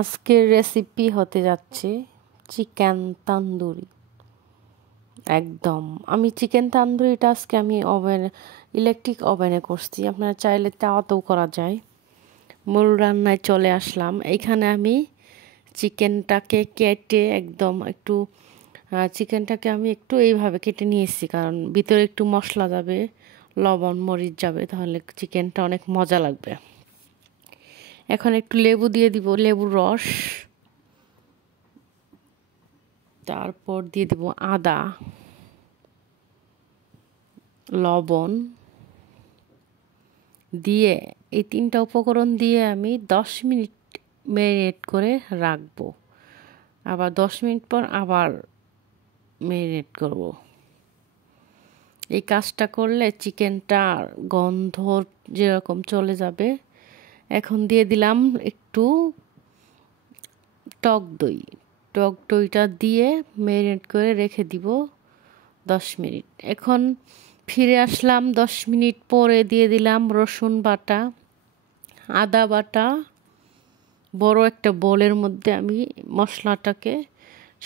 আজকের রেসিপি হতে যাচ্ছে চিকেন তান্দুরি। একদম আমি চিকেন তান্দুরিটা আজকে ইলেকট্রিক ওভেনে করছি। আপনারা চাইলে তাওয়াতেও করা যায়। মূল রান্নায় চলে আসলাম। এইখানে আমি চিকেনটাকে কেটে চিকেনটাকে আমি একটু এইভাবে কেটে নিয়েছি, কারণ ভিতরে একটু মশলা যাবে, লবণ মরিচ যাবে, তাহলে চিকেনটা অনেক মজা লাগবে। এখন একটু লেবু দিয়ে দিব, লেবুর রস। তারপর দিয়ে দিব আদা, লবণ দিয়ে এই 3টা উপকরণ দিয়ে আমি 10 মিনিট ম্যারিনেট করে রাখবো। আবার 10 মিনিট পর আবার ম্যারিনেট করব। এই কাজটা করলে চিকেনটার গন্ধ যেরকম চলে যাবে। এখন দিয়ে দিলাম একটু টক দই। টক দইটা দিয়ে ম্যারিনেট করে রেখে দিব 10 মিনিট। এখন ফিরে আসলাম 10 মিনিট পরে, দিয়ে দিলাম রসুন বাটা, আদা বাটা। বড় একটা বোলের মধ্যে আমি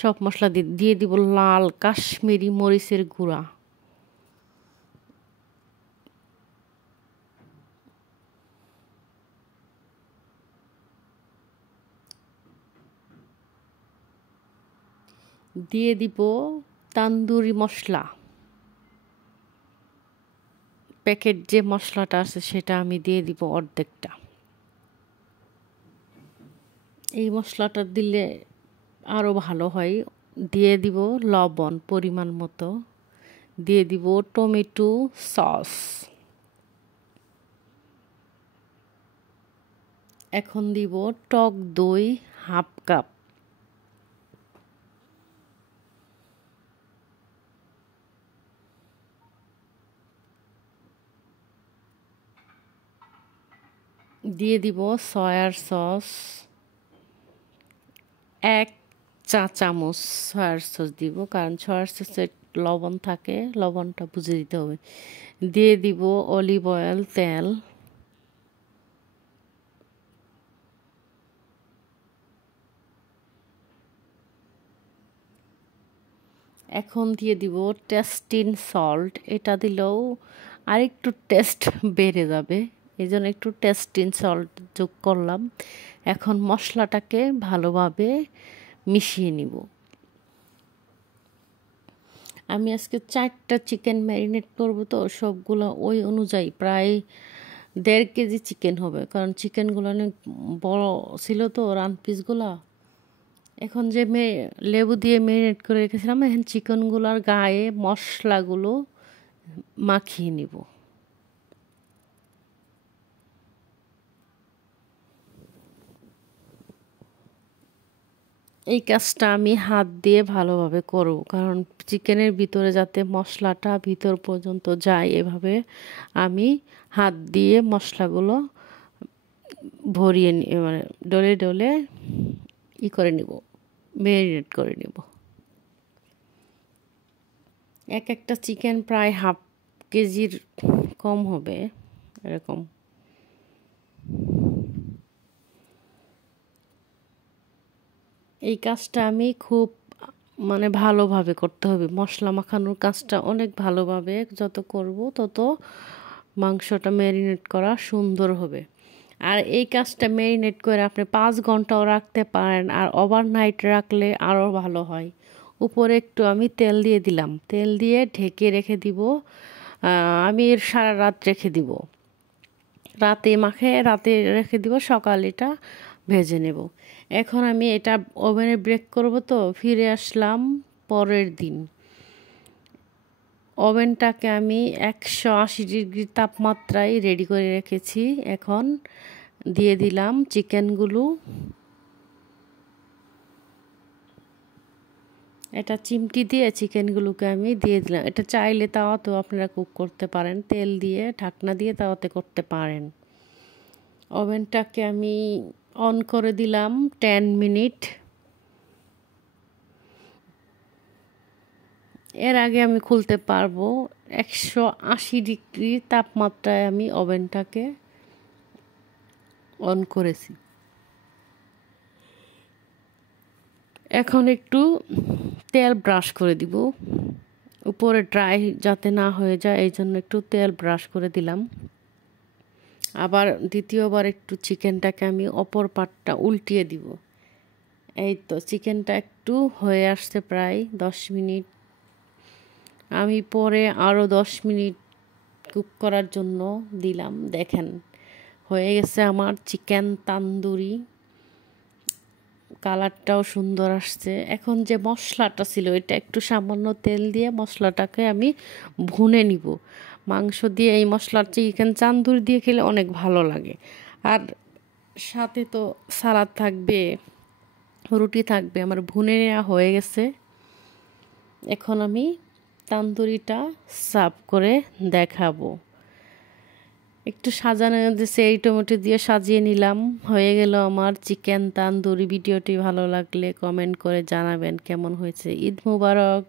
সব মশলা দিয়ে দিব লাল কাশ্মীরি মরিচের গুঁড়া, দিয়ে দিব তান্দুরি মশলা। প্যাকেট যে মশলাটা আছে সেটা আমি দিয়ে দিব অর্ধেকটা। এই মশলাটা দিলে আরও ভালো হয়। দিয়ে দিব লবণ পরিমাণ মতো, দিয়ে দিব টমেটো সস। এখন দিব টক দই হাফ কাপ। দিয়ে দিব সয়ার সস, 1 চা চামচ সয়ার সস দিব, কারণ সয়ার সসে লবণ থাকে, লবণটা বুঝে দিতে হবে। দিয়ে দিব অলিভ অয়েল তেল, এখন দিয়ে দিব টেস্টিং সল্ট। এটা দিলেও আরেকটু টেস্ট বেড়ে যাবে, এই জন্য একটু টেস্টিং সল্ট যোগ করলাম। এখন মশলাটাকে ভালোভাবে মিশিয়ে নিব। আমি আজকে 4টা চিকেন ম্যারিনেট করবো, তো সবগুলো ওই অনুযায়ী প্রায় 1.5 কেজি চিকেন হবে, কারণ চিকেনগুলো অনেক বড় ছিল তো রান পিসগুলা। এখন যে লেবু দিয়ে ম্যারিনেট করে রেখেছিলাম, এখন চিকেনগুলোর গায়ে মশলাগুলো মাখিয়ে নিব। এই কাজটা আমি হাত দিয়ে ভালোভাবে করব, কারণ চিকেনের ভিতরে যাতে মশলাটা ভিতর পর্যন্ত যায়, এভাবে আমি হাত দিয়ে মশলাগুলো ভরিয়ে মানে ডলে ডলে করে নিব, ম্যারিনেট করে নিব। একটা চিকেন প্রায় হাফ কেজির কম হবে এরকম। এই কাজটা আমি খুব ভালোভাবে করতে হবে। মশলা মাখানোর কাজটা অনেক ভালোভাবে যত করব তত মাংসটা ম্যারিনেট করা সুন্দর হবে। আর এই কাজটা ম্যারিনেট করে আপনি 5 ঘন্টাও রাখতে পারেন, আর ওভারনাইট রাখলে আরও ভালো হয়। উপরে একটু আমি তেল দিয়ে দিলাম, তেল দিয়ে ঢেকে রেখে দিব। আমি সারা রাত রেখে দিব, রাতে রেখে দিব, সকাল এটা ভেজে নেব। এখন আমি এটা ওভেনে ব্রেক করব, তো ফিরে আসলাম পরের দিন। ওভেনটাকে আমি 180 ডিগ্রি তাপমাত্রায় রেডি করে রেখেছি। এখন দিয়ে দিলাম চিকেনগুলো। এটা চিমটি দিয়ে চিকেনগুলোকে আমি দিয়ে দিলাম। এটা চাইলে তাওয়াতেও আপনারা কুক করতে পারেন, তেল দিয়ে ঢাকনা দিয়ে তাওয়াতে করতে পারেন। ওভেনটাকে আমি অন করে দিলাম 10 মিনিট। এর আগে আমি খুলতে পারবো। 180 ডিগ্রি তাপমাত্রায় আমি ওভেনটাকে অন করেছি। এখন একটু তেল ব্রাশ করে দিব, উপরে ড্রাই যাতে না হয়ে যায় এই জন্য একটু তেল ব্রাশ করে দিলাম। আবার দ্বিতীয়বার একটু চিকেনটাকে আমি অপর পাটটা উল্টিয়ে দিব। এই তো চিকেনটা একটু হয়ে আসছে প্রায় 10 মিনিট। আমি পরে আরও 10 মিনিট কুক করার জন্য দিলাম। দেখেন হয়ে গেছে আমার চিকেন তান্দুরি, কালারটাও সুন্দর আসছে। এখন যে মশলাটা ছিল এটা একটু সামান্য তেল দিয়ে মশলাটাকে আমি ভুনে নিব। মাংস দিয়ে এই মশলার চিকেন তান্দুরি দিয়ে খেলে অনেক ভালো লাগে। আর সাথে তো সালাদ থাকবে, রুটি থাকবে। আমার ভুনে নেওয়া হয়ে গেছে। এখন আমি তান্দুরিটা সার্ভ করে দেখাবো। একটু সাজানো দিয়েছে, এই টমেটো দিয়ে সাজিয়ে নিলাম। হয়ে গেল আমার চিকেন তান্দুরি। ভিডিওটি ভালো লাগলে কমেন্ট করে জানাবেন কেমন হয়েছে। ঈদ মুবারক।